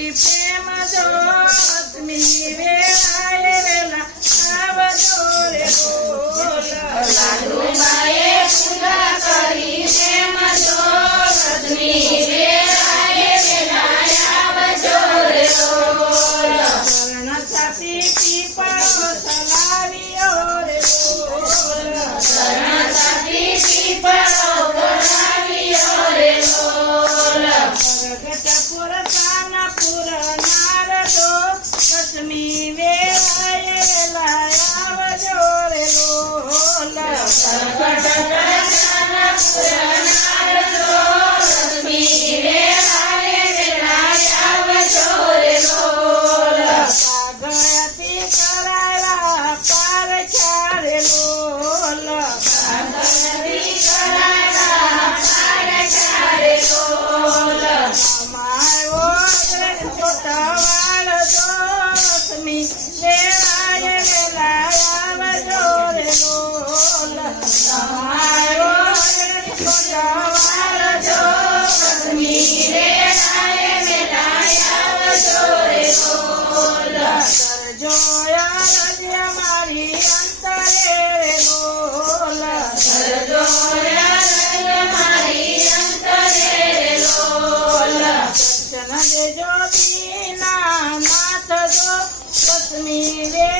પ્રેમ જોસ્મી વેલાય વેલા આવજો રે બોલા લાલુબાએ પૂજા કરી પ્રેમ જોસ્મી વેલાય વેલા આવજો રે બોલા ચરણ છાતી પીપળો ચલાવ્યો રે બોલા ચરણ છાતી પીપળો ચલાવ્યો રે બોલા પ્રગટ પુર Thank you. Sesame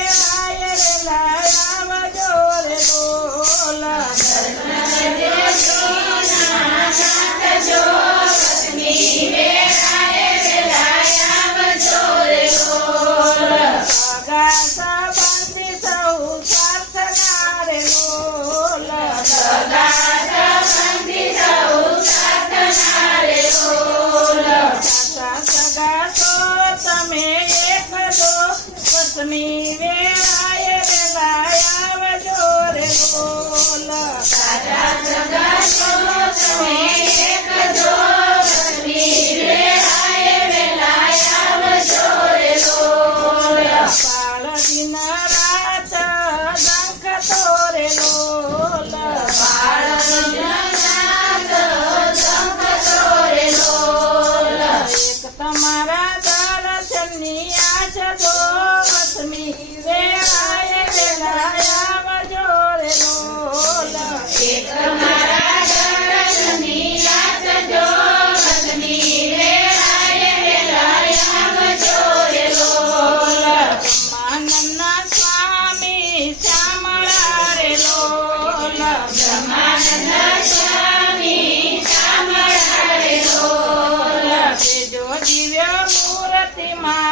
Divya Murati Ma